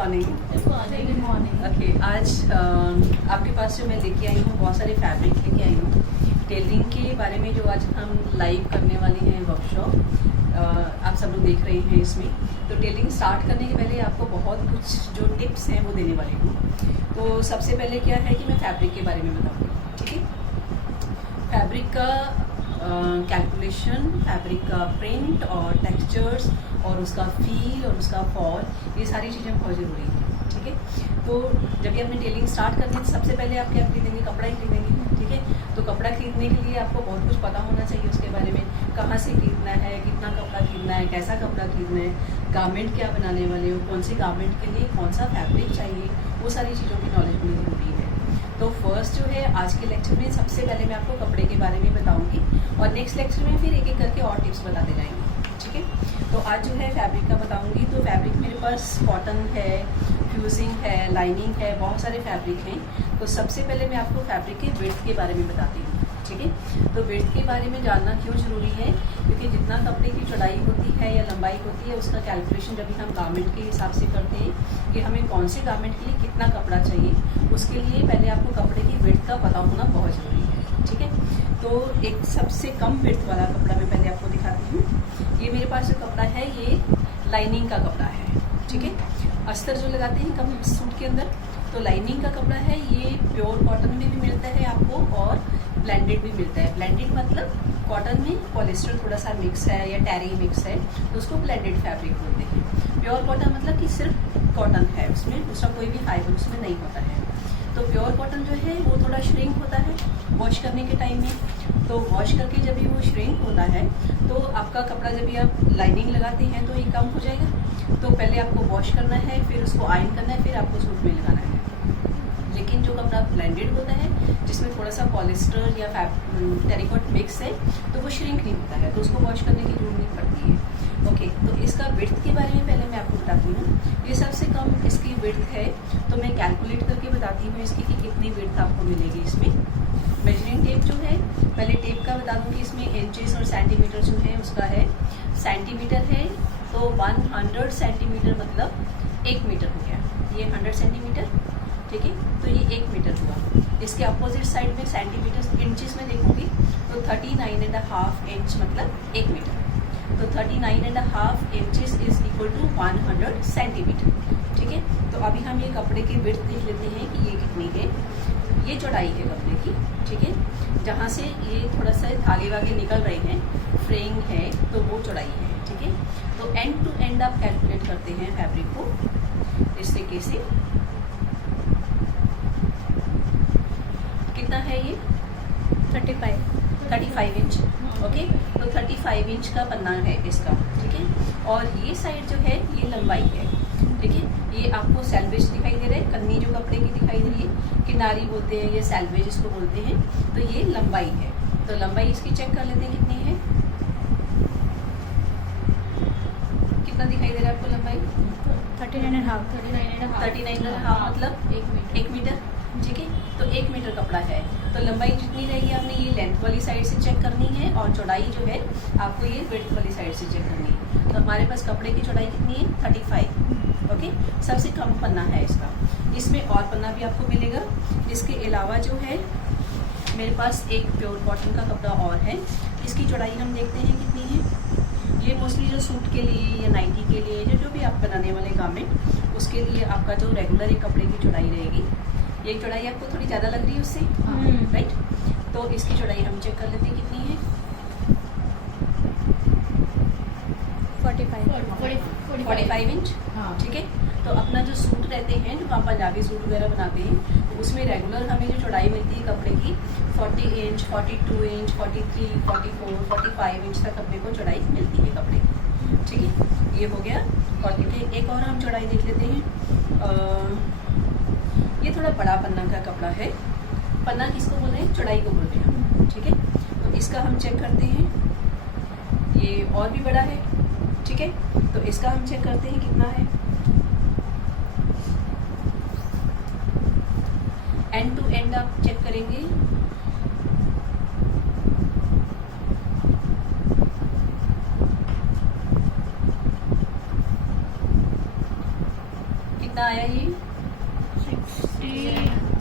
Morning. Good morning. Okay, आज आपके पास जो मैं लेके आई हूँ, बहुत सारे फैब्रिक लेके आई हूँ टेलरिंग के बारे में, जो आज हम लाइव करने वाले हैं वर्कशॉप। आप सब लोग देख रहे हैं इसमें। तो टेलरिंग स्टार्ट करने के पहले आपको बहुत कुछ जो टिप्स हैं वो देने वाली हूँ। तो सबसे पहले क्या है कि मैं फैब्रिक के बारे में बताऊँगी, ठीक है। फैब्रिक का कैलकुलेशन, फैब्रिक का प्रिंट और टेक्सचर्स और उसका फील और उसका फॉल, ये सारी चीज़ें बहुत ज़रूरी हैं, ठीक है। तो जब भी अपनी टेलिंग स्टार्ट करनी है तो सबसे पहले आप क्या खरीदेंगे? कपड़ा ही खरीदेंगे, ठीक है। तो कपड़ा खरीदने के लिए आपको बहुत कुछ पता होना चाहिए उसके बारे में, कहाँ से खरीदना है, कितना कपड़ा खरीदना है, कैसा कपड़ा खरीदना है, गारमेंट क्या बनाने वाले हो, कौन से गारमेंट के लिए कौन सा फैब्रिक चाहिए, वो सारी चीज़ों की नॉलेज होनी ज़रूरी है। तो फर्स्ट जो है आज के लेक्चर में सबसे पहले मैं आपको कपड़े के बारे में बताऊंगी और नेक्स्ट लेक्चर में फिर एक एक करके और टिप्स बताते जाएंगे, ठीक है। तो आज जो है फैब्रिक का बताऊंगी। तो फैब्रिक मेरे पास कॉटन है, फ्यूजिंग है, लाइनिंग है, बहुत सारे फैब्रिक हैं। तो सबसे पहले मैं आपको फैब्रिक के विड्थ के बारे में बताती हूँ, ठीक है। तो विड्थ के बारे में जानना क्यों ज़रूरी है? क्योंकि जितना कपड़े की चौड़ाई होती है या लंबाई होती है, उसका कैलकुलेशन जब भी हम गारमेंट के हिसाब से करते हैं कि हमें कौन से गारमेंट के लिए कितना कपड़ा चाहिए, उसके लिए पहले आपको कपड़े की विड्थ का पता होना बहुत ज़रूरी है, ठीक है। तो एक सबसे कम विड्थ वाला कपड़ा मैं पहले आपको दिखाती हूँ। ये मेरे पास जो कपड़ा है ये लाइनिंग का कपड़ा है, ठीक है। अस्तर जो लगाते हैं कम सूट के अंदर, तो लाइनिंग का कपड़ा है। ये प्योर कॉटन में भी मिलता है आपको और ब्लेंडेड भी मिलता है। ब्लेंडेड मतलब कॉटन में पॉलिस्टर थोड़ा सा मिक्स है या टैरी मिक्स है, तो उसको ब्लेंडेड फैब्रिक बोलते हैं। प्योर कॉटन मतलब कि सिर्फ कॉटन है, उसमें दूसरा कोई भी फाइबर उसमें नहीं होता है। तो प्योर कॉटन जो है वो थोड़ा श्रिंक होता है वॉश करने के टाइम में। तो वॉश करके जब भी वो श्रिंक होता है तो आपका कपड़ा जब भी आप लाइनिंग लगाते हैं तो ये कम हो जाएगा। तो पहले आपको वॉश करना है, फिर उसको आयरन करना है, फिर आपको सूट में लगाना है। लेकिन जो कपड़ा ब्लेंडेड होता है जिसमें थोड़ा सा पॉलिस्टर या टेरिकॉट मिक्स है, तो वो श्रिंक नहीं होता है, तो उसको वॉश करने की जरूरत नहीं पड़ती है। ओके, तो इसका विड्थ के बारे में पहले मैं आपको बताती हूँ। ये सबसे कम इसकी विड्थ है, तो मैं कैलकुलेट करके बताती हूँ इसकी कि कितनी विड्थ आपको मिलेगी। इसमें मेजरिंग टेप जो है, पहले टेप का बता दूँ कि इसमें इंचेस और सेंटीमीटर जो है उसका है। सेंटीमीटर है तो 100 सेंटीमीटर मतलब 1 मीटर हो गया। ये 100 सेंटीमीटर, ठीक है। तो ये 1 मीटर हुआ। इसके अपोजिट साइड में सेंटीमीटर इंचेस में देखूंगी तो 39.5 इंच मतलब 1 मीटर। तो 39.5 inches is equal to 100 centimetre, ठीक है। तो अभी हम ये कपड़े की विड्थ देख लेते हैं कि ये कितनी है। ये चौड़ाई है कपड़े की, ठीक है। जहाँ से ये थोड़ा सा धागे वागे निकल रहे हैं, फ्रेम है, तो वो चौड़ाई है, ठीक है। तो एंड टू एंड आप कैलकुलेट करते हैं फैब्रिक को इस तरीके से। कितना है ये? 35 इंच, ओके। तो 35 इंच का पन्ना है इसका, ठीक है। और ये साइड जो है ये लंबाई है, ठीक है। ये आपको सैल्वेज दिखाई दे रहा है, कन्नी जो कपड़े की दिखाई दे रही है, किनारी बोलते हैं, ये सैल्वेज इसको बोलते हैं। तो ये लंबाई है। तो लंबाई इसकी चेक कर लेते हैं कितनी है। कितना दिखाई दे रहा है आपको लंबाई? 39.5 मतलब 1 मीटर, ठीक है। तो 1 मीटर कपड़ा है, तो लंबाई जितनी रहेगी आपने ये लेंथ वाली साइड से चेक करनी है और चौड़ाई जो है आपको ये विड्थ वाली साइड से चेक करनी है। तो हमारे पास कपड़े की चौड़ाई कितनी है? 35, ओके। सबसे कम पन्ना है इसका। इसमें और पन्ना भी आपको मिलेगा। इसके अलावा जो है मेरे पास एक प्योर कॉटन का कपड़ा और है। इसकी चौड़ाई हम देखते हैं कितनी है। ये मोस्टली जो सूट के लिए या नाइटी के लिए या जो भी आप बनाने वाले गारमेंट, उसके लिए आपका जो रेगुलर एक कपड़े की चौड़ाई रहेगी, ये चौड़ाई आपको थोड़ी ज़्यादा लग रही है उससे, राइट। तो इसकी चौड़ाई हम चेक कर लेते हैं कितनी है। 45 इंच, ठीक है। तो अपना जो सूट रहते हैं, जो हम पंजाबी सूट वगैरह बनाते हैं, तो उसमें रेगुलर हमें जो चौड़ाई मिलती है कपड़े की 40 इंच, 42 इंच, 43, 44, 45 इंच तक अपने को चौड़ाई मिलती है कपड़े की, ठीक है। ये हो गया कॉटन के। एक और हम चौड़ाई देख लेते हैं। ये थोड़ा बड़ा पन्ना का कपड़ा है। पन्ना किसको बोल रहे हैं? चौड़ाई को बोल रहे हैं, ठीक है। तो इसका हम चेक करते हैं। ये और भी बड़ा है, ठीक है। तो इसका हम चेक करते हैं कितना है। एंड टू एंड आप चेक करेंगे। कितना कितना आया ये?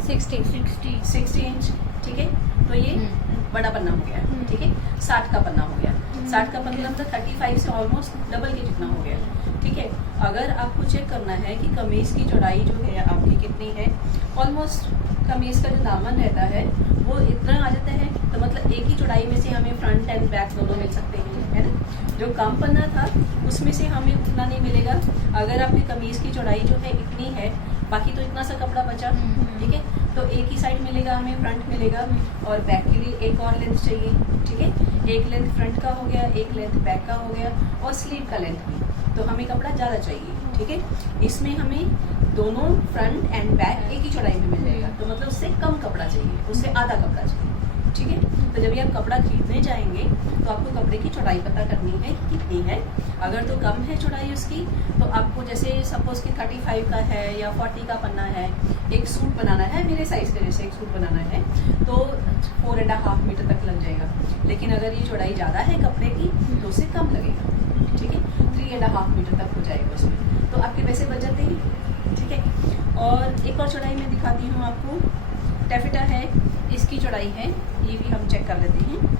60 इंच, ठीक है। तो ये बड़ा पन्ना हो गया, ठीक है। 60 का पन्ना हो गया। 60 का पन्ना मतलब 35 से ऑलमोस्ट डबल के जितना हो गया, ठीक है। अगर आपको चेक करना है कि कमीज की चौड़ाई जो है आपकी कितनी है, ऑलमोस्ट कमीज का जो दामन रहता है वो इतना आ जाता है, तो मतलब एक ही चौड़ाई में से हमें फ्रंट एंड बैक दोनों मिल सकते हैं, है ना। जो कम पन्ना था उसमें से हमें उतना नहीं मिलेगा। अगर आपकी कमीज की चौड़ाई जो है इतनी है, बाकी तो इतना सा कपड़ा बचा, ठीक है, तो एक ही साइड मिलेगा हमें, फ्रंट मिलेगा, और बैक के लिए एक और लेंथ चाहिए, ठीक है। एक लेंथ फ्रंट का हो गया, एक लेंथ बैक का हो गया, और स्लीव का लेंथ भी, तो हमें कपड़ा ज़्यादा चाहिए, ठीक है। इसमें हमें दोनों फ्रंट एंड बैक एक ही चौड़ाई में मिल जाएगा, तो मतलब उससे कम कपड़ा चाहिए, उससे आधा कपड़ा चाहिए, ठीक है। तो जब ये आप कपड़ा खरीदने जाएंगे तो आपको कपड़े की चौड़ाई पता करनी है कितनी है। अगर तो कम है चौड़ाई उसकी, तो आपको जैसे सपोज कि 35 का है या 40 का पन्ना है, एक सूट बनाना है मेरे साइज का, जैसे एक सूट बनाना है तो 4.5 मीटर तक लग जाएगा। लेकिन अगर ये चौड़ाई ज़्यादा है कपड़े की तो उससे कम लगेगा, ठीक है। 3.5 मीटर तक हो जाएगा उसमें, तो आपके पैसे बच जाते हैं, ठीक है। और एक और चौड़ाई मैं दिखाती हूँ आपको, टैफेटा है, इसकी चौड़ाई है, ये भी हम चेक कर लेते हैं।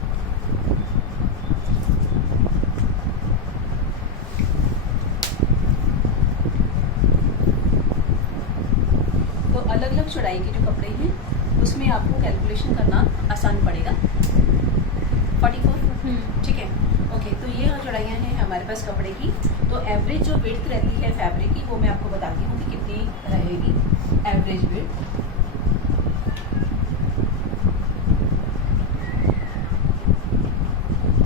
तो अलग अलग चौड़ाई के जो कपड़े हैं उसमें आपको कैलकुलेशन करना आसान पड़ेगा। 44, ठीक है, ओके। तो ये चौड़ाइयाँ हैं हमारे पास कपड़े की। तो एवरेज जो विड्थ रहती है फैब्रिक की वो मैं आपको बताती हूँ कि कितनी रहेगी एवरेज विड्थ।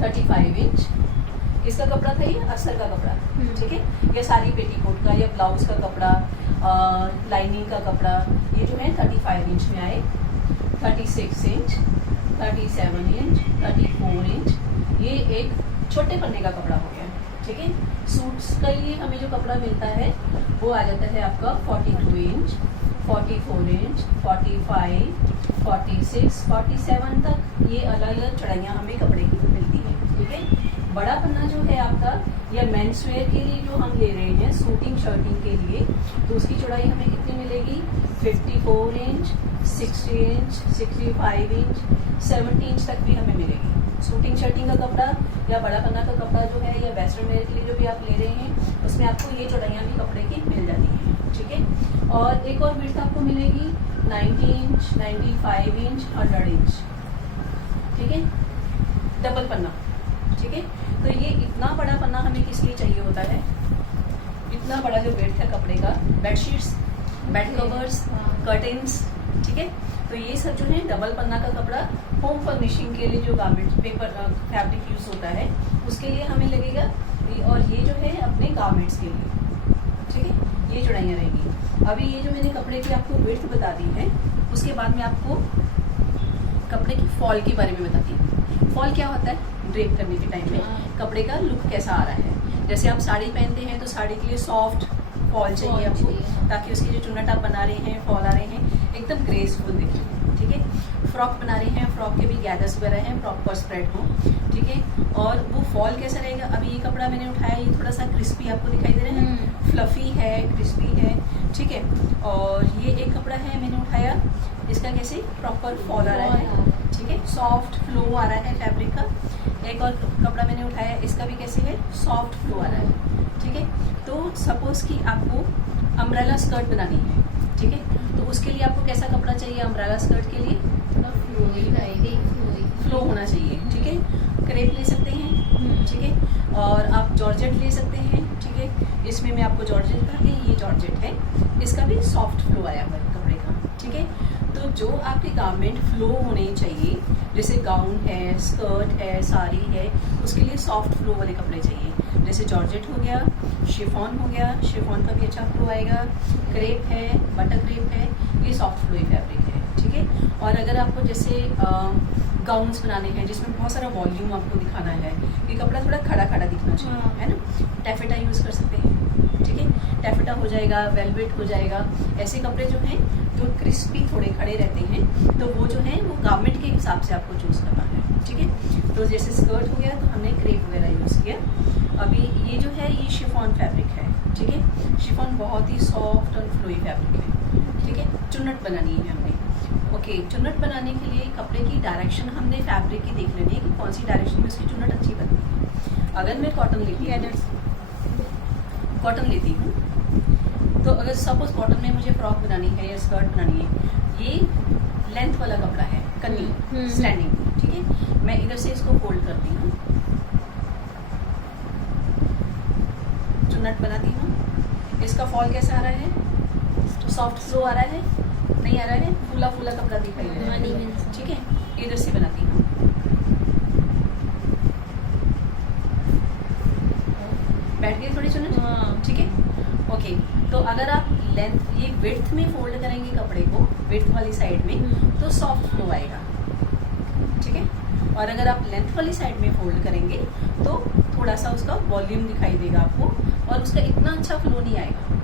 35 इंच इसका कपड़ा था, ये अस्तर का कपड़ा, ठीक है। या सारी पेटीकोट का या ब्लाउज का कपड़ा, लाइनिंग का कपड़ा, ये जो है 35 इंच में आए। 36 इंच, 37 इंच, 34 इंच, ये एक छोटे पन्ने का कपड़ा हो गया, ठीक है। सूट्स के लिए हमें जो कपड़ा मिलता है वो आ जाता है आपका 42 इंच, 44 इंच, 45, 46, 47 तक ये अलग अलग चौड़ाइयाँ हमें कपड़े की मिलती है, ठीक है। बड़ा पन्ना जो है आपका या मेंस वेयर के लिए जो हम ले रहे हैं सूटिंग शर्टिंग के लिए, तो उसकी चौड़ाई हमें कितनी मिलेगी? 54 इंच, 60 इंच, 65 इंच, 70 इंच तक भी हमें मिलेगी। सूटिंग शर्टिंग का कपड़ा या बड़ा पन्ना का कपड़ा जो है, या वेस्टर्न वेयर के लिए जो भी आप ले रहे हैं, उसमें आपको ये चौड़ाइयाँ भी कपड़े की मिल जाती हैं, ठीक है। और एक और विड्थ आपको मिलेगी 90 इंच, 95 इंच, 100 इंच, ठीक है, डबल पन्ना, ठीक है। तो ये इतना बड़ा पन्ना हमें किस लिए चाहिए होता है? इतना बड़ा जो विड्थ है कपड़े का, बेडशीट्स, बेड कवर्स, कर्टेन्स, ठीक है। तो ये सब जो है डबल पन्ना का कपड़ा होम फर्निशिंग के लिए जो गारमेंट पेपर फैब्रिक यूज होता है उसके लिए हमें लगेगा, और ये जो है अपने गारमेंट्स के लिए, ठीक है। ये चौड़ाइयाँ रहेंगी। अभी ये जो मैंने कपड़े की आपको विड्थ बता दी है, उसके बाद में आपको कपड़े की फॉल के बारे में बताती हूँ। फॉल क्या होता है? ड्रेप करने के टाइम में कपड़े का लुक कैसा आ रहा है। जैसे आप साड़ी पहनते हैं तो साड़ी के लिए सॉफ्ट फॉल चाहिए आपको, ताकि उसकी जो चुन्नट आप बना रहे हैं, फॉल आ रहे हैं, एकदम ग्रेसफुल दिखे, ठीक है। फ्रॉक बना रहे हैं, फ्रॉक के भी गैदर्स वगैरह हैं, प्रॉपर स्प्रेड हो, ठीक है। और वो फॉल कैसा रहेगा? अभी ये कपड़ा मैंने उठाया, ये थोड़ा सा क्रिस्पी आपको दिखाई दे रहा है, फ्लफी है, क्रिस्पी है, ठीक है। और ये एक कपड़ा है मैंने उठाया, इसका कैसे प्रॉपर फॉल आ रहा है, ठीक है, सॉफ्ट फ्लो आ रहा है फैब्रिक का। एक और कपड़ा मैंने उठाया, इसका भी कैसे है, सॉफ्ट फ्लो आ रहा है, ठीक है। तो सपोज कि आपको अम्ब्रेला स्कर्ट बनानी है, ठीक है, तो उसके लिए आपको कैसा कपड़ा चाहिए? अम्ब्रेला स्कर्ट के लिए फ्लो होना चाहिए, ठीक है। क्रेप ले सकते हैं, ठीक है, और आप जॉर्जेट ले सकते हैं, ठीक है। इसमें मैं आपको जॉर्जेट दिखाती हूँ, ये जॉर्जेट है, इसका भी सॉफ्ट फ्लो आया हुआ है कपड़े का, ठीक है। तो जो आपके गारमेंट फ्लो होने चाहिए, जैसे गाउन है, स्कर्ट है, साड़ी है, उसके लिए सॉफ्ट फ्लो वाले कपड़े चाहिए। जैसे जॉर्जेट हो गया, शिफॉन हो गया, शिफॉन का भी अच्छा फ्लो आएगा, क्रेप है, बटर क्रेप है, ये सॉफ्ट फ्लोई फैब्रिक है, ठीक है। और अगर आपको जैसे गाउन्स बनाने हैं जिसमें बहुत सारा वॉल्यूम आपको दिखाना है, ये कपड़ा थोड़ा खड़ा खड़ा दिखना चाहिए, है ना, टैफेटा यूज़ कर सकते हैं, ठीक है। टैफेटा हो जाएगा, वेलवेट हो जाएगा, ऐसे कपड़े जो हैं जो क्रिस्पी थोड़े खड़े रहते हैं, तो वो जो है वो गारमेंट के हिसाब से आपको चूज़ करना है, ठीक है। तो जैसे स्कर्ट हो गया तो हमने क्रेप वगैरह यूज़ किया। अभी ये जो है ये शिफॉन फैब्रिक है, ठीक है। शिफॉन बहुत ही सॉफ्ट और फ्लोई फैब्रिक है, ठीक है। चुन्नट बनानी है हमने। ओके, चुन्नट बनाने के लिए कपड़े की डायरेक्शन हमने फैब्रिक की देख लेनी है कि कौन सी डायरेक्शन में उसकी चुन्नट अच्छी बनती है। अगर मैं कॉटन लेती हूँ तो अगर सपोज कॉटन में मुझे फ्रॉक बनानी है या स्कर्ट बनानी है, ये लेंथ वाला कपड़ा है, कन्नी स्टैंडिंग, ठीक है। मैं इधर से इसको फोल्ड करती हूँ, चुन्नट बनाती हूँ। इसका फॉल कैसा आ रहा है? सॉफ्ट फ्लो आ रहा है, नहीं आ रहा है, फूला फूला कपड़ा दिखाई दे रहा है, ठीक है। इधर से बनाती हूँ, बैठ गई थोड़ी चुन्नट, ठीक है। ओके, तो अगर आप लेंथ ये विड्थ में फोल्ड करेंगे कपड़े को, विड्थ वाली साइड में, तो सॉफ्ट फ्लो आएगा, ठीक है। और अगर आप लेंथ वाली साइड में फोल्ड करेंगे तो थोड़ा सा उसका वॉल्यूम दिखाई देगा आपको, और उसका इतना अच्छा फ्लो नहीं आएगा,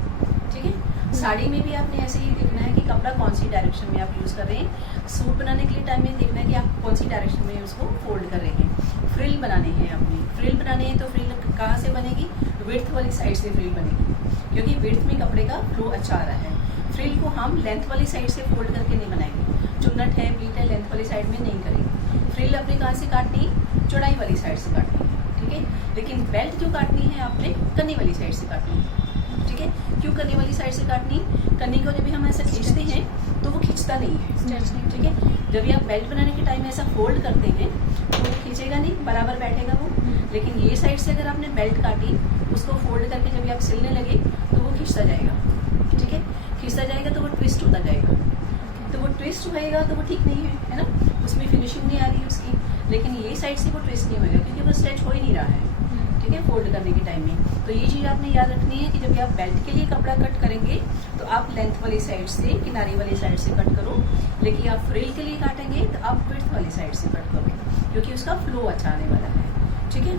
ठीक है। साड़ी में भी आपने ऐसे ही देखना है कि कपड़ा कौन सी डायरेक्शन में आप यूज़ कर रहे हैं। सूट बनाने के लिए टाइम में देखना है कि आप कौन सी डायरेक्शन में उसको फोल्ड कर रहे हैं। फ्रिल बनाने हैं अपने, फ्रिल बनाने हैं तो फ्रिल कहाँ से बनेगी? विड्थ वाली साइड से फ्रिल बनेगी, क्योंकि विड्थ में कपड़े का फ्लो अच्छा आ रहा है। फ्रिल को हम लेंथ वाली साइड से फोल्ड करके नहीं बनाएंगे। चुन्नट है, प्लीट है, लेंथ वाली साइड में नहीं करेंगे। फ्रिल अपने कहाँ से काटनी? चौड़ाई वाली साइड से काटनी है, ठीक है। लेकिन बेल्ट जो काटनी है आपने कन्नी वाली साइड से काटनी है, ठीक है। क्यों कन्नी वाली साइड से काटनी? कन्नी को जब भी हम ऐसा खींचते हैं तो वो खींचता नहीं है, ठीक है। जब भी आप बेल्ट बनाने के टाइम ऐसा फोल्ड करते हैं तो वो खींचेगा नहीं, बराबर बैठेगा वो। लेकिन ये साइड से अगर आपने बेल्ट काटी, उसको फोल्ड करके जब भी आप सिलने लगे तो वो खींचता जाएगा, ठीक है। खींचता जाएगा तो वो ट्विस्ट होता जाएगा, तो वो ट्विस्ट होएगा तो वो ठीक नहीं है ना, उसमें फिनिशिंग नहीं आ रही है उसकी। लेकिन ये साइड से वो ट्विस्ट नहीं होएगा क्योंकि वो स्ट्रेच हो ही नहीं रहा है, ठीक है, फोल्ड करने के टाइम में। तो ये चीज़ आपने याद रखनी है कि जब भी आप बेल्ट के लिए कपड़ा कट करेंगे तो आप लेंथ वाली साइड से, किनारी वाली साइड से कट करो। लेकिन आप फ्रिल के लिए काटेंगे तो आप विड्थ वाली साइड से कट करो, क्योंकि उसका फ्लो अच्छा आने वाला है, ठीक है।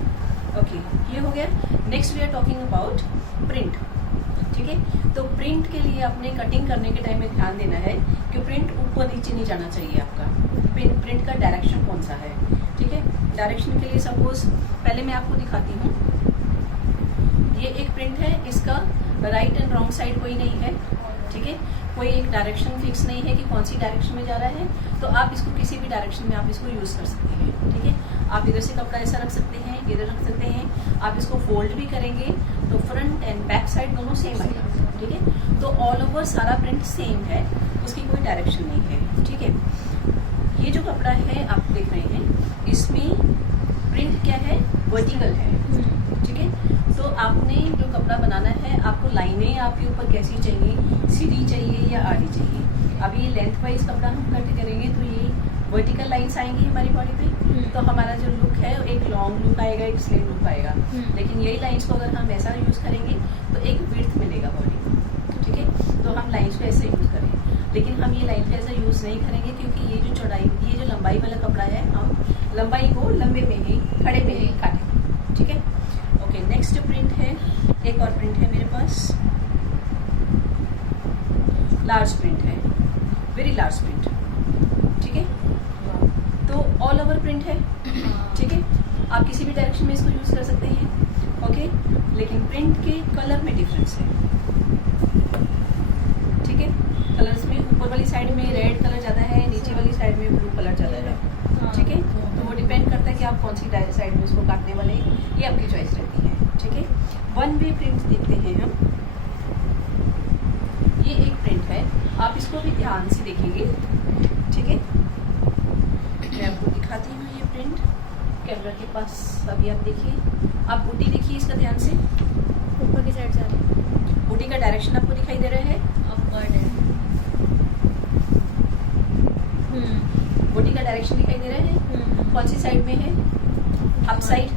ओके, ये हो गया। Next we are talking about print, ठीक है। तो प्रिंट के लिए आपने कटिंग करने के टाइम में ध्यान देना है कि प्रिंट ऊपर नीचे नहीं जाना चाहिए आपका। प्रिंट का डायरेक्शन कौन सा है, ठीक है। डायरेक्शन के लिए सपोज पहले मैं आपको दिखाती हूँ, ये एक प्रिंट है, इसका राइट एंड रॉन्ग साइड कोई नहीं है, ठीक है। कोई एक डायरेक्शन फिक्स नहीं है कि कौन सी डायरेक्शन में जा रहा है, तो आप इसको किसी भी डायरेक्शन में आप इसको यूज़ कर सकते हैं, ठीक है। आप इधर से कपड़ा ऐसा रख सकते हैं, इधर रख सकते हैं। आप इसको फोल्ड भी करेंगे तो फ्रंट एंड बैक साइड दोनों सेम आएगा, ठीक है। तो ऑल ओवर सारा प्रिंट सेम है, उसकी कोई डायरेक्शन नहीं है, ठीक है। ये जो कपड़ा है आप देख रहे हैं, इसमें प्रिंट क्या है? वर्टिकल है, ठीक है। तो आपने जो कपड़ा बनाना है, आपको लाइनें आपके ऊपर कैसी चाहिए? सीधी चाहिए या आड़ी चाहिए? अभी ये लेंथ वाइज कपड़ा हम कट करेंगे तो ये वर्टिकल लाइंस आएंगी हमारी बॉडी पे, तो हमारा जो लुक है एक लॉन्ग लुक आएगा, एक स्लिम लुक आएगा। लेकिन यही लाइंस को अगर हम ऐसा यूज़ करेंगे तो एक विड्थ मिलेगा बॉडी को, ठीक है। तो हम लाइंस को ऐसे यूज़ करें, लेकिन हम ये लाइन पे ऐसा यूज़ नहीं करेंगे क्योंकि ये जो चौड़ाई, ये जो लंबाई वाला कपड़ा है, हम लंबाई को लंबे में ही, खड़े में ही काटें, ठीक है। ओके, नेक्स्ट प्रिंट है, एक और प्रिंट है मेरे पास, लार्ज प्रिंट है, वेरी लार्ज प्रिंट, ठीक है। तो ऑल ओवर प्रिंट है, ठीक है। आप किसी भी डायरेक्शन में इसको यूज़ कर सकते हैं, ओके। लेकिन प्रिंट के कलर में डिफरेंस है, ठीक है। कलर्स में ऊपर वाली साइड में रेड कलर ज़्यादा है, नीचे वाली साइड में ब्लू कलर ज़्यादा है, ठीक है। तो वो डिपेंड करता है कि आप कौन सी साइड में उसको काटने वाले हैं, ये आपकी चॉइस रहती है, ठीक है। वन वे प्रिंट देखते हैं हम, ये एक प्रिंट है, आप इसको भी ध्यान से देखेंगे, ठीक है। मैं आपको दिखाती हूँ ये प्रिंट कैमरा के पास, अभी आप देखिए, आप बूटी देखिए इसका ध्यान से, ऊपर की साइड जा रही है, बूटी का डायरेक्शन आपको दिखाई दे रहा है, अपवर्ड है। बूटी का डायरेक्शन दिखाई दे रहा है, कौन सी साइड में है? अप साइड,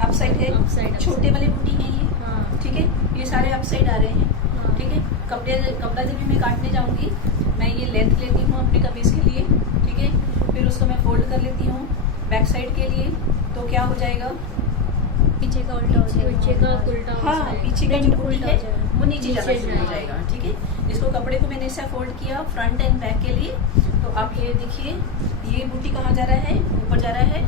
अप साइड है, upside, छोटे वाले बूटी हैं ये, हाँ, ठीक है। ये सारे अप साइड आ रहे हैं, हाँ, ठीक है। कपड़ा जब भी मैं काटने जाऊंगी, मैं ये लेंथ लेती हूँ अपने कमीज के लिए, ठीक है। फिर उसको मैं फोल्ड कर लेती हूँ बैक साइड के लिए, तो क्या हो जाएगा? पीछे का उल्टा हो जाएगा, पीछे का उल्टा, हाँ, पीछे का जो बूटी है वो नीचे जाना शुरू हो जाएगा, ठीक है। इसको कपड़े को मैंने ऐसा फोल्ड किया फ्रंट एंड बैक के लिए, तो आप ये देखिए, ये बूटी कहाँ जा रहा है? ऊपर जा रहा है,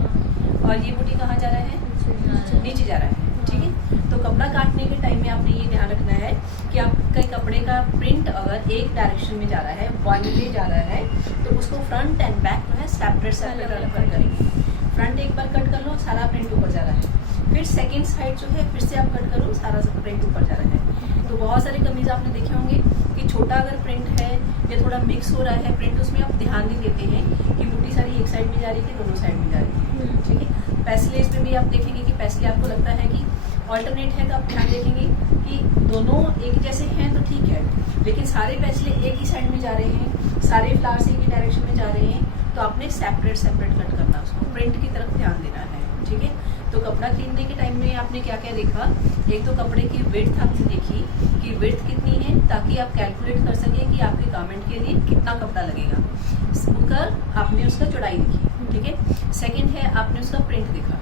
और ये बूटी कहाँ जा रहा है, नीचे जा रहा है। ठीक है, तो कपड़ा काटने के टाइम में आपने ये ध्यान रखना है कि आपके कपड़े का प्रिंट अगर एक डायरेक्शन में जा रहा है, वन वे जा रहा है, तो उसको फ्रंट एंड बैक जो है सेपरेट कट करेंगे। फ्रंट एक बार कट कर लो, सारा प्रिंट ऊपर जा रहा है, फिर सेकंड साइड जो है फिर से आप कट करो, सारा प्रिंट ऊपर जा रहा है। तो बहुत सारे कमीज आपने देखे होंगे कि छोटा अगर प्रिंट है या थोड़ा मिक्स हो रहा है प्रिंट, उसमें आप ध्यान नहीं देते हैं कि बूटी सारी एक साइड में जा रही है, दोनों साइड में जा रही है। ठीक है, पैसलेज में भी आप देखेंगे कि पैसले आपको लगता है कि ऑल्टरनेट है, तो आप ध्यान देखेंगे कि दोनों एक जैसे हैं तो ठीक है, लेकिन सारे पैसले एक ही साइड में जा रहे हैं, सारे फ्लावर्स एक ही डायरेक्शन में जा रहे हैं, तो आपने सेपरेट कट करना, उसको प्रिंट की तरफ ध्यान देना है। ठीक है, तो कपड़ा खरीदने के टाइम में आपने क्या क्या देखा, एक तो कपड़े की विड्थ आपने देखी कि विड्थ कितनी है, ताकि आप कैलकुलेट कर सके कि आपके गारमेंट के लिए कितना कपड़ा लगेगा। आपने उसका चौड़ाई देखी। ठीक है, सेकंड है आपने उसका प्रिंट देखा।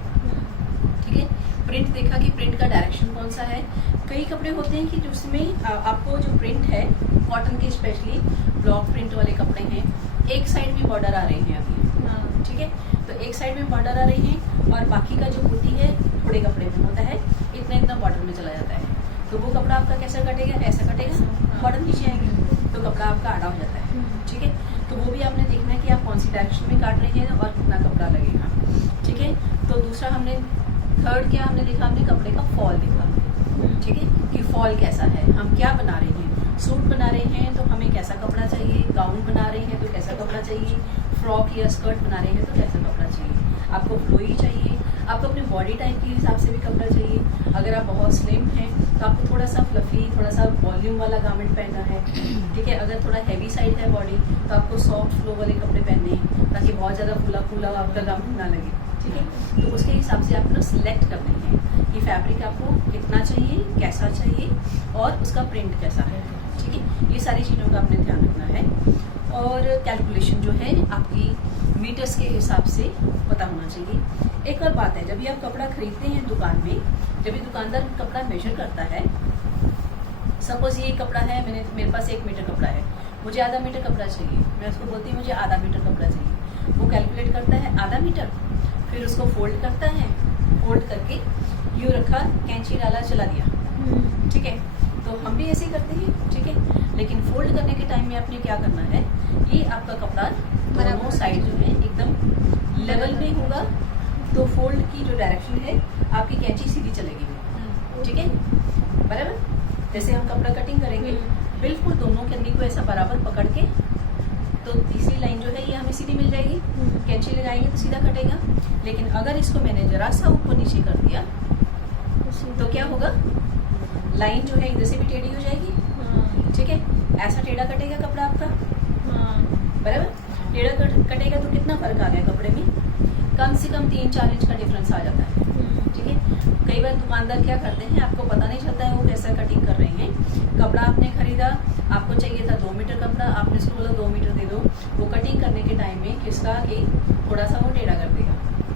ठीक है, प्रिंट देखा कि प्रिंट का डायरेक्शन कौन सा है। कई कपड़े होते हैं कि जिसमें आपको जो प्रिंट है, कॉटन के स्पेशली ब्लॉक प्रिंट वाले कपड़े हैं, एक साइड में बॉर्डर आ रहे हैं अभी। ठीक है, तो एक साइड में बॉर्डर आ रही है और बाकी का जो बूटी है थोड़े कपड़े में होता है, इतना बॉर्डर में चला जाता है, तो वो कपड़ा आपका कैसा कटेगा, ऐसा कटेगा, बॉर्डर नीचे आएगी, तो कपड़ा आपका आड़ा हो जाता है। ठीक है, तो वो भी आपने देखना है कि आप कौन सी डायरेक्शन में काट रहे हैं और कितना कपड़ा लगेगा। ठीक है, तो दूसरा हमने थर्ड क्या हमने देखा, हमने कपड़े का फॉल देखा। ठीक है, कि फॉल कैसा है, हम क्या बना रहे हैं, सूट बना रहे हैं तो हमें कैसा कपड़ा चाहिए, गाउन बना रहे हैं तो कैसा कपड़ा चाहिए, फ्रॉक या स्कर्ट बना रहे हैं तो कैसा कपड़ा चाहिए, आपको फ्लोई चाहिए, आपको अपने बॉडी टाइप के हिसाब से भी कपड़ा चाहिए। अगर आप बहुत स्लिम हैं तो आपको थोड़ा सा फ्लफी, थोड़ा सा वॉल्यूम वाला गारमेंट पहनना है। ठीक है, अगर थोड़ा हैवी साइड है बॉडी तो आपको सॉफ्ट फ्लो वाले कपड़े पहनने हैं, ताकि बहुत ज़्यादा फूला फूला आपका गारमेंट ना लगे। ठीक है, तो उसके हिसाब से आपको सिलेक्ट करने हैं कि फैब्रिक आपको कितना चाहिए, कैसा चाहिए और उसका प्रिंट कैसा है। ठीक है, ये सारी चीज़ों का आपने ध्यान रखना है। और कैलकुलेशन जो है आपकी मीटर्स के हिसाब से पता होना चाहिए। एक और बात है, जब भी आप कपड़ा खरीदते हैं दुकान में, जब भी दुकानदार कपड़ा मेजर करता है, सपोज ये कपड़ा है, मेरे पास 1 मीटर कपड़ा है, मुझे आधा मीटर कपड़ा चाहिए, मैं उसको बोलती हूँ मुझे आधा मीटर कपड़ा चाहिए, वो कैलकुलेट करता है आधा मीटर, फिर उसको फोल्ड करता है, फोल्ड करके यूँ रखा, कैंची डाला, चला दिया। ठीक है, तो हम भी ऐसे ही करते हैं। ठीक है, लेकिन फोल्ड करने के टाइम में आपने क्या करना है, ये आपका कपड़ा दोनों साइड जो है एकदम लेवल में होगा, तो फोल्ड की जो डायरेक्शन है आपकी कैंची सीधी चलेगी। ठीक है, बराबर, जैसे हम कपड़ा कटिंग करेंगे बिल्कुल दोनों कन्नी को ऐसा बराबर पकड़ के, तो तीसरी लाइन जो है ये हमें सीधी मिल जाएगी, कैंची लगाएंगे तो सीधा कटेगा। लेकिन अगर इसको मैंने जरा सा ऊपर नीचे कर दिया तो क्या होगा, लाइन जो है इधर से भी टेढ़ी हो जाएगी। ठीक है, ऐसा टेढ़ा कटेगा कपड़ा आपका, बराबर, टेढ़ा कटेगा तो कितना फर्क आ गया कपड़े में, कम से कम 3-4 इंच का डिफरेंस आ जाता है। ठीक है, कई बार दुकानदार क्या करते हैं, आपको पता नहीं चलता है वो कैसा कटिंग कर रहे हैं। कपड़ा आपने खरीदा, आपको चाहिए था 2 मीटर कपड़ा, आपने उसको बोला 2 मीटर दे दो, वो कटिंग करने के टाइम में किसका कि थोड़ा सा वो टेढ़ा कर देगा।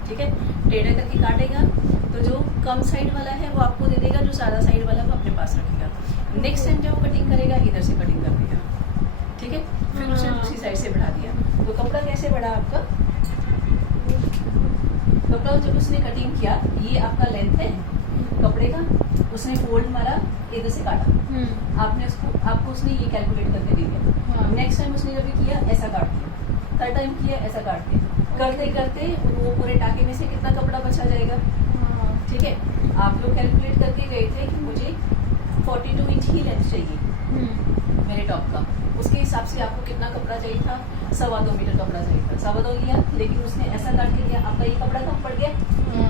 ठीक है, टेढ़ा करके काटेगा तो जो कम साइड वाला है वो आपको दे देगा, जो ज़्यादा साइड वाला वो अपने पास रखेगा। नेक्स्ट टाइम जब वो कटिंग करेगा इधर से कटिंग कर देगा। ठीक है, फिर उसने दूसरी साइड से बढ़ा दिया, तो कपड़ा कैसे बढ़ा आपका, कपड़ा जब उसने कटिंग किया, ये आपका लेंथ है कपड़े का, उसने फोल्ड मारा, इधर से काटा, आपको उसने ये कैलकुलेट करके दे दिया। नेक्स्ट टाइम उसने जब किया ऐसा काट दिया, थर्ड टाइम किया ऐसा काट दिया, करते करते वो पूरे टाके में से कितना कपड़ा बचा जाएगा। ठीक है, आप लोग कैलकुलेट करके गए थे कि मुझे 42 इंच ही लेंथ चाहिए मेरे टॉप का, उसके हिसाब से आपको कितना कपड़ा चाहिए था, 2.25 मीटर कपड़ा चाहिए था, 2.25 लिया, लेकिन उसने ऐसा काट के दिया, आपका ये कपड़ा कम पड़ गया।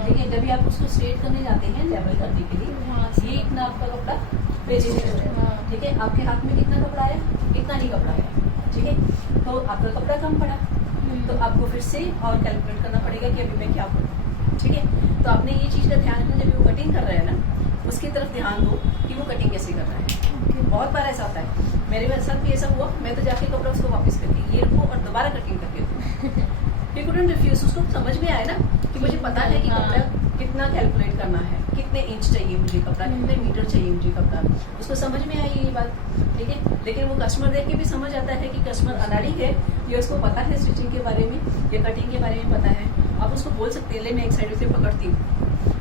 ठीक है, जब भी आप उसको स्ट्रेट करने जाते हैं लेवल करने के लिए, ये इतना आपका कपड़ा वेजिटेबल है। ठीक है, आपके हाथ में कितना कपड़ा आया, इतना नहीं कपड़ा आया। ठीक है, तो आपका कपड़ा कम पड़ा, तो आपको फिर से और कैलकुलेट करना पड़ेगा कि अभी मैं क्या करूँ। ठीक है, तो आपने ये चीज़ का ध्यान रखना, जब वो कटिंग कर रहा है ना, उसकी तरफ ध्यान दो कि वो कटिंग कैसे कर रहा है। बहुत बार ऐसा होता है, मेरे साथ भी ऐसा हुआ, मैं तो जाके कपड़ा उसको वापस करके ये रखो और दोबारा कटिंग करके दो। ही कुडंट रिफ्यूज, उसको समझ में आया ना कि मुझे पता है कि कपड़ा कितना कैलकुलेट करना है, कितने कितने इंच चाहिए मुझे कपड़ा, कितने मीटर चाहिए मुझे कपड़ा, उसको समझ में आई ये बात, ठीक है। लेकिन वो कस्टमर देख के भी समझ आता है कि कस्टमर अनाड़ी है, ये उसको पता है स्टिचिंग के बारे में या कटिंग के बारे में पता है। आप उसको बोल सकते हैं, ले मैं एक साइड से पकड़ती हूँ,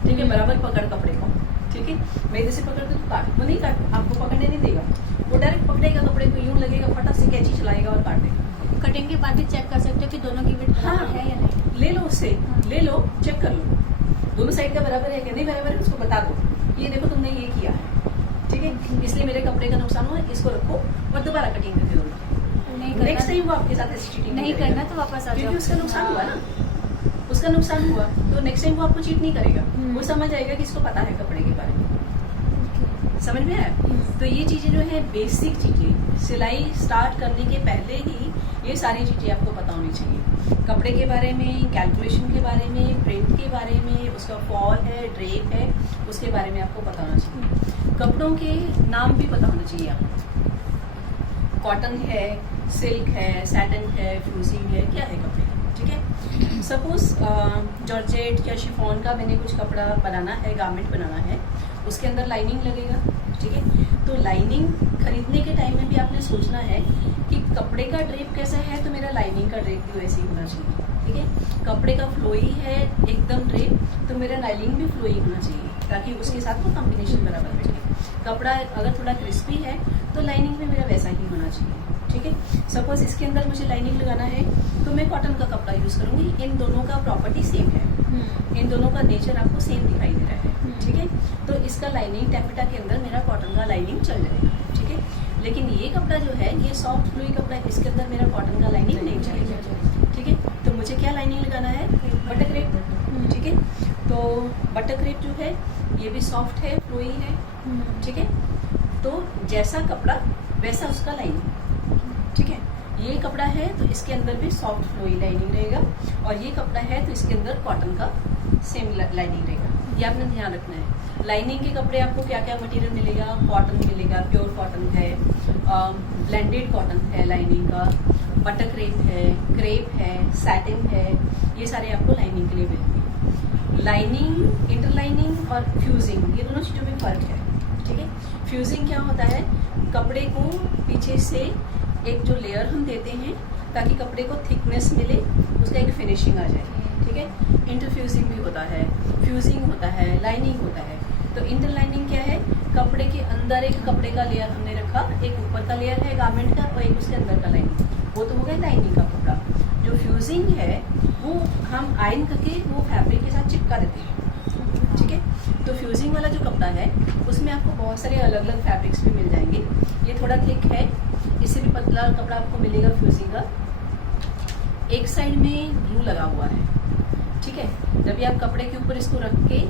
ठीक है, बराबर पकड़ कपड़े को, ठीक है, मैं इधर से पकड़ती हूँ तो काट, वो नहीं काट, आपको पकड़ने नहीं देगा, वो डायरेक्ट पकड़ेगा कपड़े को, यूं लगेगा फटाक से कैंची चलाएगा और काट देगा। कटिंग के बाद भी चेक कर सकते हो कि दोनों की विड्थ बराबर है या नहीं। ले लो उससे, ले लो, चेक कर लो दोनों साइड का बराबर है कि नहीं बराबर है, उसको बता दो, ये देखो तुमने ये किया है, ठीक है, इसलिए मेरे कपड़े का नुकसान हुआ, इसको रखो और दोबारा कटिंग करके दो। नेक्स्ट टाइम वो आपके साथ चीटिंग नहीं करना तो वापस आ जाओ, क्योंकि उसका नुकसान हुआ ना, उसका नुकसान हुआ तो नेक्स्ट टाइम वो आपको चीट नहीं करेगा, वो समझ आएगा कि इसको पता है कपड़े के बारे में। समझ में आया? तो ये चीजें जो है बेसिक चीजें, सिलाई स्टार्ट करने के पहले ही ये सारी चीजें आपको पता होनी चाहिए, कपड़े के बारे में, कैलकुलेशन के बारे में, प्रिंट के बारे में, उसका फॉल है, ड्रेप है, उसके बारे में आपको पता होना चाहिए। कपड़ों के नाम भी पता होना चाहिए आपको, कॉटन है, सिल्क है, सैटन है, फ्यूजिंग है, क्या है कपड़े, ठीक है। सपोज जॉर्जेट या शिफॉन का मैंने कुछ कपड़ा बनाना है, गारमेंट बनाना है, उसके अंदर लाइनिंग लगेगा, ठीक है। तो लाइनिंग खरीदने के टाइम में भी आपने सोचना है कि कपड़े का ड्रेप कैसा है तो मेरा लाइनिंग का ड्रेप भी वैसे ही होना चाहिए, ठीक है। कपड़े का फ्लोई है एकदम ड्रेप, तो मेरा लाइनिंग भी फ्लोई होना चाहिए, ताकि उसके साथ वो कॉम्बिनेशन बराबर बैठे। कपड़ा अगर थोड़ा क्रिस्पी है तो लाइनिंग भी मेरा वैसा ही होना चाहिए, ठीक है। सपोज इसके अंदर मुझे लाइनिंग लगाना है तो मैं कॉटन का कपड़ा यूज करूंगी, इन दोनों का प्रॉपर्टी सेम है, इन दोनों का नेचर आपको सेम दिखाई दे रहा है, ठीक है। तो इसका लाइनिंग टैफेटा के अंदर मेरा कॉटन का लाइनिंग चल जाएगा, ठीक है। लेकिन ये कपड़ा जो है ये सॉफ्ट फ्लूई कपड़ा है, इसके अंदर मेरा कॉटन का लाइनिंग नहीं चलेगा, ठीक है। तो मुझे क्या लाइनिंग लगाना है, बटर क्रेप, ठीक है। तो बटर क्रेप जो है ये भी सॉफ्ट है, फ्लूई है, ठीक है। तो जैसा कपड़ा वैसा उसका लाइनिंग, ठीक है। ये कपड़ा है तो इसके अंदर भी सॉफ्ट फ्लोई लाइनिंग रहेगा, और ये कपड़ा है तो इसके अंदर कॉटन का सेम लाइनिंग रहेगा, ये आपने ध्यान रखना है। लाइनिंग के कपड़े आपको क्या क्या मटेरियल मिलेगा, कॉटन मिलेगा, प्योर कॉटन है, ब्लेंडेड कॉटन है लाइनिंग का, बटर क्रेप है, सैटिन है, ये सारे आपको लाइनिंग के लिए मिलेंगे। लाइनिंग, इंटरलाइनिंग और फ्यूजिंग, ये दोनों चीज़ों में फ़र्क है, ठीक है। फ्यूजिंग क्या होता है, कपड़े को पीछे से एक जो लेयर हम देते हैं ताकि कपड़े को थिकनेस मिले, उसका एक फिनिशिंग आ जाए, ठीक है। इंटरफ्यूजिंग भी होता है, फ्यूजिंग होता है, लाइनिंग होता है। तो इंटरलाइनिंग क्या है, कपड़े के अंदर एक कपड़े का लेयर हमने रखा, एक ऊपर का लेयर है गारमेंट का और एक उसके अंदर का लाइनिंग, वो तो हो गया लाइनिंग का कपड़ा। जो फ्यूजिंग है वो हम आयरन करके वो फैब्रिक के साथ चिपका देते हैं, ठीक है। तो फ्यूजिंग वाला जो कपड़ा है उसमें आपको बहुत सारे अलग अलग फैब्रिक्स भी मिल जाएंगे, ये थोड़ा थिक है, इससे भी पतला कपड़ा आपको मिलेगा फ्यूजिंग का। एक साइड में ग्लू लगा हुआ है, ठीक है। जब भी आप कपड़े के ऊपर इसको रख के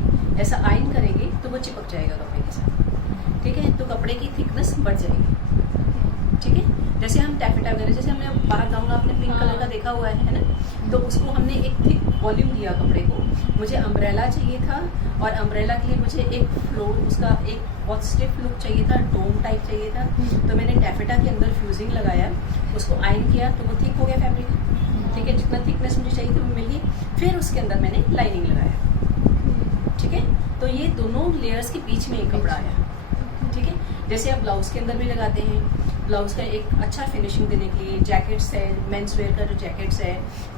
ऐसा आयरन करेंगे तो वो चिपक जाएगा कपड़े के साथ, ठीक है। तो कपड़े की थिकनेस बढ़ जाएगी, ठीक है। जैसे हम टैफेटा वगैरह, जैसे हमने बाहर गाउन आपने पिंक कलर का देखा हुआ है ना, तो उसको हमने एक थिक वॉल्यूम दिया कपड़े को। मुझे अम्ब्रेला चाहिए था और अम्ब्रेला के लिए मुझे एक फ्लोर, उसका एक बहुत स्टिफ लुक चाहिए था, डोम टाइप चाहिए था, तो मैंने टैफेटा के अंदर फ्यूजिंग लगाया, उसको आयरन किया तो वो थिक हो गया फैब्रिक, ठीक है। जितना थिकनेस मुझे चाहिए थी वो मिल गई, फिर उसके अंदर मैंने लाइनिंग लगाया, ठीक है। तो ये दोनों लेयर्स के बीच में एक कपड़ा आया, ठीक है। जैसे आप ब्लाउज के अंदर भी लगाते हैं, ब्लाउज का एक अच्छा फिनिशिंग देने के लिए, जैकेट्स है, मेंस वेयर का जो जैकेट्स है,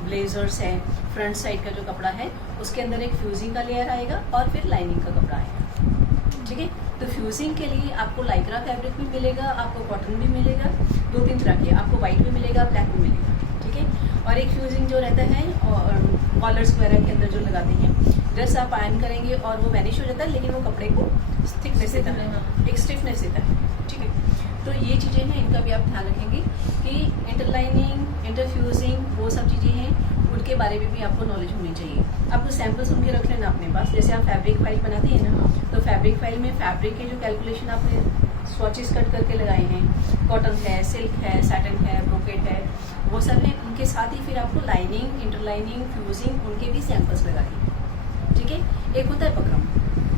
ब्लेजर्स है, फ्रंट साइड का जो कपड़ा है उसके अंदर एक फ्यूजिंग का लेयर आएगा और फिर लाइनिंग का कपड़ा आएगा, ठीक है। तो फ्यूजिंग के लिए आपको लाइक्रा फैब्रिक भी मिलेगा, आपको कॉटन भी मिलेगा, 2-3 तरह के, आपको व्हाइट भी मिलेगा, ब्लैक भी मिलेगा, ठीक है। और एक फ्यूजिंग जो रहता है कॉलर्स वगैरह के अंदर जो लगाते हैं, ड्रेस आप आयरन करेंगे और वो वैनिश हो जाता है, लेकिन वो कपड़े को थिकनेस देता है, एक स्टिफनेस देता है, ठीक है। तो ये चीज़ें हैं, इनका भी आप ध्यान रखेंगे कि इंटरलाइनिंग, इंटरफ्यूजिंग, वो सब चीज़ें हैं, उनके बारे में भी आपको नॉलेज होनी चाहिए। आपको सैम्पल्स उनके रख लेना अपने पास, जैसे आप फैब्रिक फाइल बनाते हैं ना, तो फैब्रिक फाइल में फैब्रिक के जो कैलकुलेशन आपने स्वॉचेस कट करके लगाए हैं, कॉटन है, सिल्क है, सैटन है, ब्रोकेट है, वो सब है, उनके साथ ही फिर आपको लाइनिंग, इंटरलाइनिंग, फ्यूजिंग, उनके भी सैम्पल्स लगाइए, ठीक है। एक होता है बकरम,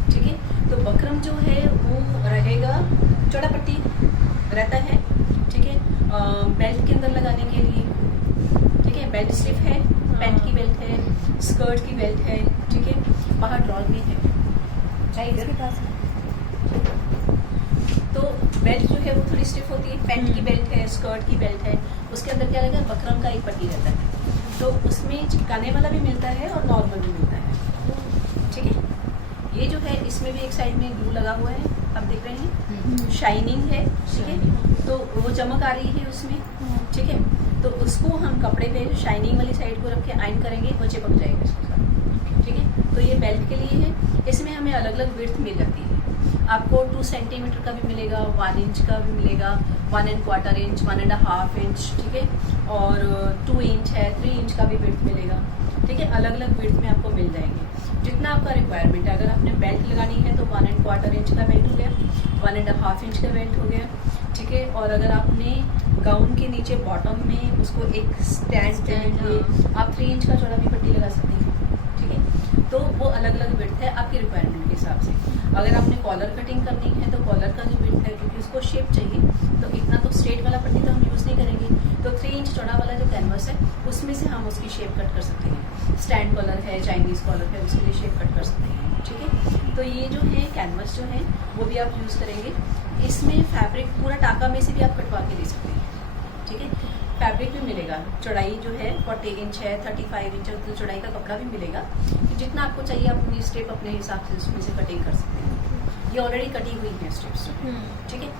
ठीक है। तो बकरम जो है वो रहेगा, चौड़ा पट्टी रहता है, ठीक है, बेल्ट के अंदर लगाने के लिए, ठीक है। बेल्ट स्टिफ है, पैंट की बेल्ट है, स्कर्ट की बेल्ट है, ठीक है, बाहर ड्रॉर में है, साइड के पास में। तो बेल्ट जो है वो थोड़ी स्टिफ होती है, पैंट की बेल्ट है, स्कर्ट की बेल्ट है, उसके अंदर क्या रहेगा, बकरम का एक पट्टी रहता है, तो उसमें चिपकाने वाला भी मिलता है और नॉर्मल भी मिलता है। ठीक है, ये जो है इसमें भी एक साइड में ग्लू लगा हुआ है, आप देख रहे हैं, शाइनिंग है। ठीक है, तो वो चमक आ रही है उसमें। ठीक है, तो उसको हम कपड़े पे शाइनिंग वाली साइड को रख के आयरन करेंगे, वो चिपक जाएगा इसके साथ। ठीक है, तो ये बेल्ट के लिए है। इसमें हमें अलग अलग विड्थ मिल जाती है, आपको 2 सेंटीमीटर का भी मिलेगा, 1 इंच का भी मिलेगा, 1 1/4 इंच, 1 1/2 इंच। ठीक है, और 2 इंच है, 3 इंच का भी विड्थ मिलेगा। ठीक है, अलग अलग विड्थ में आपको मिल जाएंगे, जितना आपका रिक्वायरमेंट है। अगर आपने बेल्ट लगानी है तो 1 1/4 इंच का बेल्ट हो गया, 1 1/2 इंच का बेल्ट हो गया। ठीक है, और अगर आपने गाउन के नीचे बॉटम में उसको एक स्टैंड देने के लिए आप 3 इंच का चौड़ा भी पट्टी लगा सकते हैं। ठीक है, तो वो अलग अलग विड्थ है आपकी रिक्वायरमेंट के हिसाब से। अगर आपने कॉलर कटिंग करनी है तो कॉलर का जो विड्थ है, क्योंकि उसको शेप चाहिए, तो इतना तो स्ट्रेट वाला पट्टी तो हम यूज़ नहीं करेंगे, तो 3 इंच चौड़ा वाला जो कैनवस है उसमें से हम उसकी शेप कट कर सकते हैं। स्टैंड कॉलर है, चाइनीज़ कॉलर है, उसके लिए शेप कट कर सकते हैं। ठीक है, तो ये जो है कैनवस जो है वो भी आप यूज़ करेंगे। इसमें फैब्रिक पूरा टाका में से भी आप कटवा के ले सकते हैं। ठीक है, फैब्रिक भी मिलेगा, चौड़ाई जो है 40 इंच है, 35 इंच है, तो चौड़ाई का कपड़ा भी मिलेगा। तो जितना आपको चाहिए आप अपनी स्टेप अपने हिसाब से उसमें से कटिंग कर सकते हैं। ये ऑलरेडी कटी हुई है स्टेप्स। ठीक है,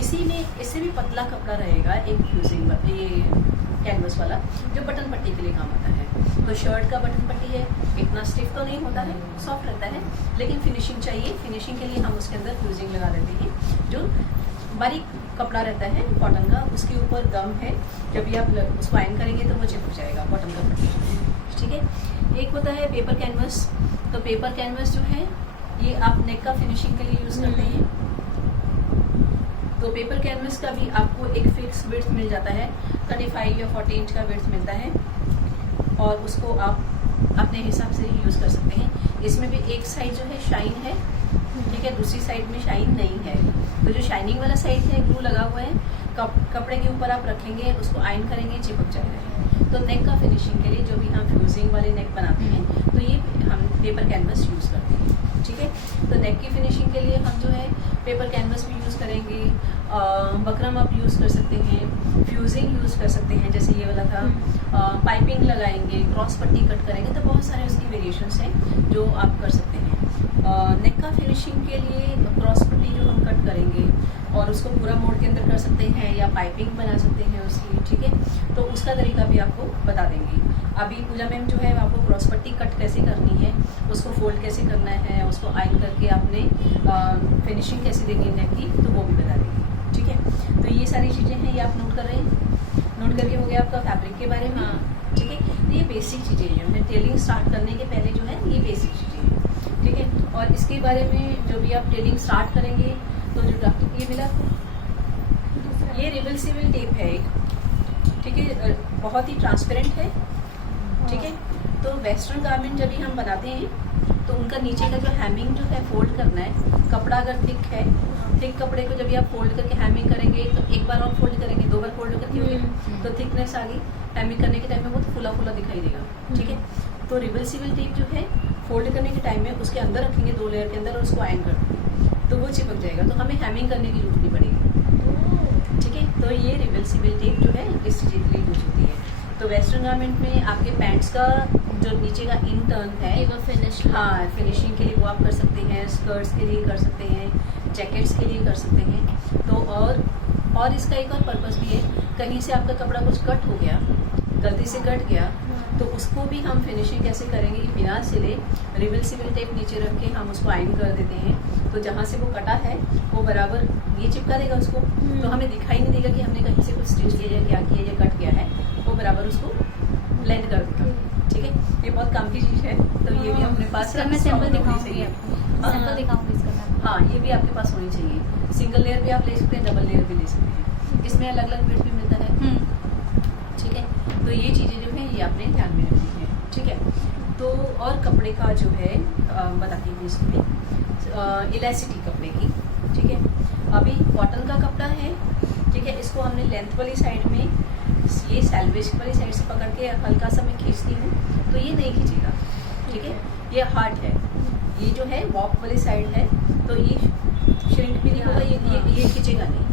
इसी में इससे भी पतला कपड़ा रहेगा एक फ्यूजिंग ये कैनवस वाला, जो बटन पट्टी के लिए काम आता है। तो शर्ट का बटन पट्टी है, इतना स्टिफ तो नहीं होता है, सॉफ्ट रहता है, लेकिन फिनिशिंग चाहिए। फिनिशिंग के लिए हम उसके अंदर फ्यूजिंग लगा देते हैं, जो बारीक कपड़ा रहता है कॉटन का, उसके ऊपर गम है, जब भी आप उसको आयरन करेंगे तो वो चिपक जाएगा कॉटन का पट्टी। ठीक है, एक होता है पेपर कैनवस। तो पेपर कैनवस जो है ये आप नेक का फिनिशिंग के लिए यूज़ करते हैं। तो पेपर कैनवस का भी आपको एक फिक्स विड्थ मिल जाता है, 35 या 40 इंच का विड्थ मिलता है, और उसको आप अपने हिसाब से ही यूज़ कर सकते हैं। इसमें भी एक साइड जो है शाइन है, ठीक है, दूसरी साइड में शाइन नहीं है। तो जो शाइनिंग वाला साइड है ग्लू लगा हुआ है, कपड़े के ऊपर आप रखेंगे, उसको आयरन करेंगे, चिपक जाएगा। तो नेक का फिनिशिंग के लिए जो भी हम फ्यूजिंग वाले नेक बनाते हैं, तो ये हम पेपर कैनवस यूज़ करते हैं। ठीक है, तो नेक की फिनिशिंग के लिए हम जो है पेपर कैनवस भी यूज़ करेंगे, बकरम आप यूज़ कर सकते हैं, फ्यूजिंग यूज़ कर सकते हैं, जैसे ये वाला था, पाइपिंग लगाएंगे, क्रॉस पट्टी कट करेंगे, तो बहुत सारे उसकी वेरिएशंस हैं जो आप कर सकते हैं। नेक का फिनिशिंग के लिए क्रॉस पट्टी जो हम कट करेंगे और उसको पूरा मोड़ के अंदर कर सकते हैं, या पाइपिंग बना सकते हैं उसकी। ठीक है, तो उसका तरीका भी आपको बता देंगे। अभी पूजा मैम जो है आपको क्रॉस पट्टी कट कैसे करनी है, उसको फोल्ड कैसे करना है, उसको आयरन करके आपने फिनिशिंग कैसे देनी है नेक की, तो वो भी बता देंगे। ठीक है, तो ये सारी चीज़ें हैं, ये आप नोट कर रहे हैं। नोट करके हो गया आपका फैब्रिक के बारे में। ठीक है, तो ये बेसिक चीज़ें जो है टेलिंग स्टार्ट करने के पहले जो है ये बेसिक चीज़ें हैं। ठीक है, और इसके बारे में जो भी आप टेलिंग स्टार्ट करेंगे, तो जो डॉक्टर ये मिला आपको, ये रिवर्सिबल टेप है एक। ठीक है, बहुत ही ट्रांसपेरेंट है। ठीक है, तो वेस्टर्न गारमेंट जब भी हम बनाते हैं तो उनका नीचे का जो हैमिंग जो है फोल्ड करना है, कपड़ा अगर थिक है, थिक कपड़े को जब भी आप फोल्ड करके हैमिंग करेंगे, तो एक बार और फोल्ड करेंगे, 2 बार फोल्ड करके होगा, तो थिकनेस आ गई। हैमिंग करने के टाइम में बहुत फुला फुला दिखाई देगा। ठीक है, तो रिवर्सिबल टेप जो है फोल्ड करने के टाइम में उसके अंदर रखेंगे, 2 लेयर के अंदर, और उसको आयरन कर देंगे, तो वो चिपक जाएगा, तो हमें हैमिंग करने की जरूरत नहीं पड़ेगी। ठीक है, तो ये रिवर्सिबल टेप जो है इस चीज़ के लिए यूज होती है। तो वेस्टर्न गारमेंट में आपके पैंट्स का जो नीचे का इन टर्न है, वो फिनिश, हाँ, फिनिशिंग के लिए वो आप कर सकते हैं, स्कर्ट्स के लिए कर सकते हैं, जैकेट्स के लिए कर सकते हैं। तो और इसका एक और पर्पस भी है, कहीं से आपका कपड़ा कुछ कट हो गया, गलती से कट गया, तो उसको भी हम फिनिशिंग कैसे करेंगे कि बिना सिले रिवर्सिबल टेप नीचे रख के हम उसको आयरन कर देते हैं, तो जहाँ से वो कटा है वो बराबर ये चिपका देगा उसको, तो हमें दिखाई नहीं देगा कि हमने कहीं से कुछ स्टिच किया या क्या किया या कट गया है, वो बराबर उसको ब्लेंड कर देगा। ठीक है, ये बहुत काम की चीज़ है, तो ये भी अपने पास मैं सैंपल दिखाऊंगी आपको, सैंपल दिखाऊंगी इसका मैं। हाँ, ये भी आपके पास होनी चाहिए। सिंगल लेयर भी आप ले सकते हैं, डबल लेयर भी ले सकते हैं, इसमें अलग अलग वेट भी मिलता है। ठीक है, तो ये चीज़ें जो है ये आपने ध्यान में रखनी है। ठीक है, तो और कपड़े का जो है बताती हूँ इसमें इलास्टिक कपड़े की। ठीक है, अभी कॉटन का कपड़ा है। ठीक है, इसको हमने लेंथ वाली साइड में, ये सैल्वेज वाली साइड से पकड़ के हल्का सा मैं खींचती हूँ, तो ये नहीं खींचेगा। ठीक है, ये हार्ड है, ये जो है वॉक वाली साइड है तो ये श्रिंक भी नहीं होगा, ये खींचेगा नहीं।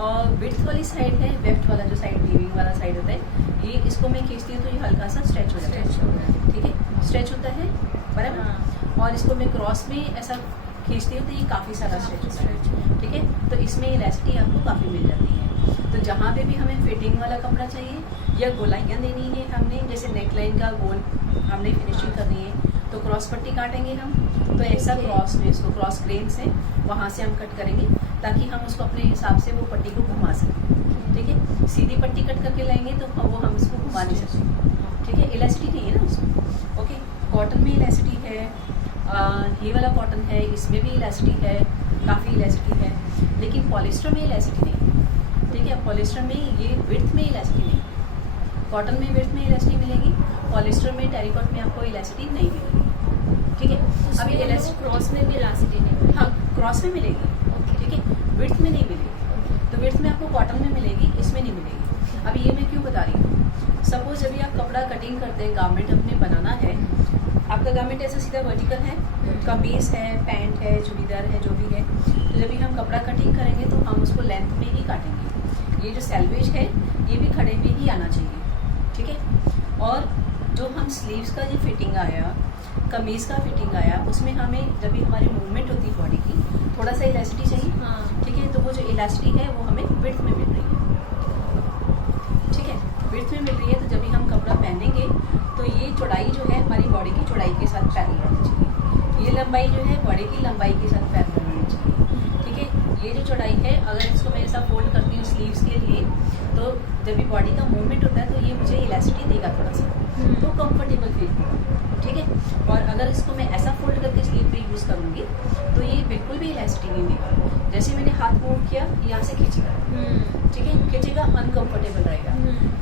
और विड्थ वाली साइड है, वेफ्ट वाला जो साइड वीविंग वाला साइड होता है, ये इसको मैं खींचती हूँ तो ये हल्का सा स्ट्रेच हो जाता है, ठीक है, स्ट्रेच होता है बराबर। और इसको मैं क्रॉस में ऐसा खींचती हूँ तो ये काफ़ी सारा स्ट्रेच होता है, ठीक है। तो इसमें इलास्टिक आपको काफ़ी मिल जाती है। तो जहाँ पे भी हमें फिटिंग वाला कपड़ा चाहिए या गोलाइयाँ देनी है हमने, जैसे नेक लाइन का गोल हमने फिनिशिंग करनी है तो क्रॉस पट्टी काटेंगे हम, तो ऐसा क्रॉस में इसको क्रॉस ग्रेन से वहाँ से हम कट करेंगे ताकि हम उसको अपने हिसाब से वो पट्टी को घुमा सकें, ठीक है। सीधी पट्टी कट करके लाएंगे तो वो हम इसको घुमा नहीं सकते, ठीक है, इलास्टिक नहीं है ना उसमें। ओके, कॉटन में इलास्टिक है, ये वाला कॉटन है, इसमें भी इलास्टिक है, काफ़ी इलास्टिक है, लेकिन पॉलिस्टर में इलास्टिक नहीं, ठीक है। पॉलिस्टर में ये विड्थ में इलास्टिक नहीं, कॉटन में विड्थ में इलास्टिक मिलेगी, पॉलिस्टर में टेरिकॉट में आपको इलास्टिक नहीं मिलेगी, ठीक है। अभी इलास्टिक क्रॉस में भी इलास्टिक नहीं, हाँ क्रॉस में मिलेगी, ठीक है, विड्थ में नहीं मिलेगी। तो विड्थ में आपको कॉटन में मिलेगी, इसमें नहीं मिलेगी। अभी ये मैं क्यों बता रही हूँ, सपोज जब भी आप कपड़ा कटिंग करते हैं, गारमेंट अपने बनाना है, आपका गारमेंट ऐसा सीधा वर्टिकल है, कमीज है, पैंट है, चूड़ीदार है, जो भी है, तो जब भी हम कपड़ा कटिंग करेंगे तो हम उसको लेंथ में ही काटेंगे। ये जो सैल्वेज है ये भी खड़े में ही आना चाहिए, ठीक है। और जो हम स्लीव्स का जो फिटिंग आया, कमीज का फिटिंग आया, उसमें हमें जब भी हमारी मूवमेंट होती है बॉडी की, थोड़ा सा इलास्टिक चाहिए, हाँ, ठीक है। तो वो जो इलास्टिक है वो हमें विड्थ में मिल रही है, ठीक है, विड्थ में मिल रही है। तो जब भी हम कपड़ा पहनेंगे तो ये चौड़ाई जो है हमारी बॉडी की चौड़ाई के साथ पैरेलल होनी चाहिए, ये लंबाई जो है बॉडी की लंबाई के साथ पैरेलल होनी चाहिए, ठीक है। ये जो चौड़ाई है, अगर इसको मैं ऐसा फोल्ड करती हूँ स्लीव्स के लिए, तो जब भी बॉडी का मूवमेंट होता है तो ये मुझे इलास्टिक देगा थोड़ा सा, तो कंफर्टेबल फील होगा, ठीक है। और अगर इसको मैं ऐसा फोल्ड करके स्लीव पे यूज़ करूँगी तो ये बिल्कुल भी इलास्टिक नहीं देगा। जैसे मैंने हाथ मूव किया, यहाँ से खींचेगा, ठीक है, खींचेगा, अनकंफर्टेबल रहेगा।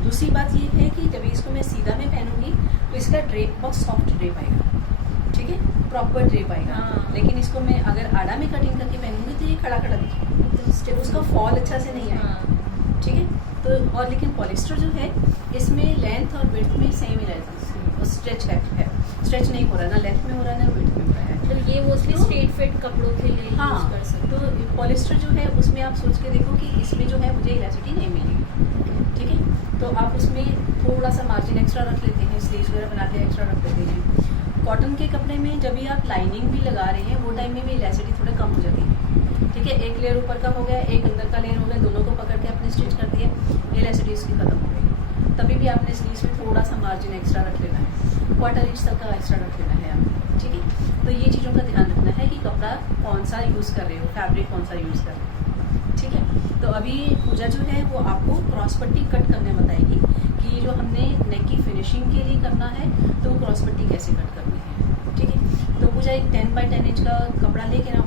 दूसरी बात ये है कि जब इसको मैं सीधा में पहनूंगी तो इसका ड्रेप बहुत सॉफ्ट ड्रेप आएगा, ठीक है, प्रॉपर ड्रेप आएगा। हाँ। लेकिन इसको मैं अगर आड़ा में कटिंग करके पहनूंगी तो ये खड़ा खड़ा दिखेगा, उसका फॉल अच्छा से नहीं आएगा, ठीक है। तो और लेकिन पॉलिस्टर जो है इसमें लेंथ और विड्थ में सेम ही रहता है, स्ट्रेच है, स्ट्रेच नहीं हो रहा, ना लेंथ में हो रहा है ना विड्थ में हो रहा है। तो ये मोस्टली स्ट्रेट फिट कपड़ों के लिए हाँ, यूज कर सकते हैं। तो पॉलिस्टर जो है उसमें आप सोच के देखो कि इसमें जो है मुझे इलास्टिक नहीं मिलेगी, ठीक है। तो आप उसमें थोड़ा सा मार्जिन एक्स्ट्रा रख लेते हैं, स्लीव्स वगैरह बनाते हैं एक्स्ट्रा रख लेते हैं। कॉटन के कपड़े में जब भी आप लाइनिंग भी लगा रहे हैं वो टाइम में भी इलास्टिक थोड़ा कम हो जाती है, ठीक है। एक लेयर ऊपर का हो गया, एक अंदर का लेयर हो गया, दोनों को पकड़ के आपने स्टिच कर दिया, इलास्टिक इसकी खत्म हो गई। तभी भी आपने स्लीव्स में थोड़ा सा मार्जिन एक्स्ट्रा रख लेना है, क्वार्टर इंच तक का एक्स्ट्रा रख लेना है आप, ठीक है। तो ये चीज़ों का ध्यान रखना है कि कपड़ा कौन सा यूज़ कर रहे हो, फैब्रिक कौन सा यूज़ कर रहे हो, ठीक है। तो अभी पूजा जो है वो आपको क्रॉस पट्टी कट करने बताएगी कि ये जो हमने नेक की फिनिशिंग के लिए करना है तो वो क्रॉस पट्टी कैसे कट करनी है, ठीक है। तो पूजा एक 10 बाई 10 इंच का कपड़ा लेके ना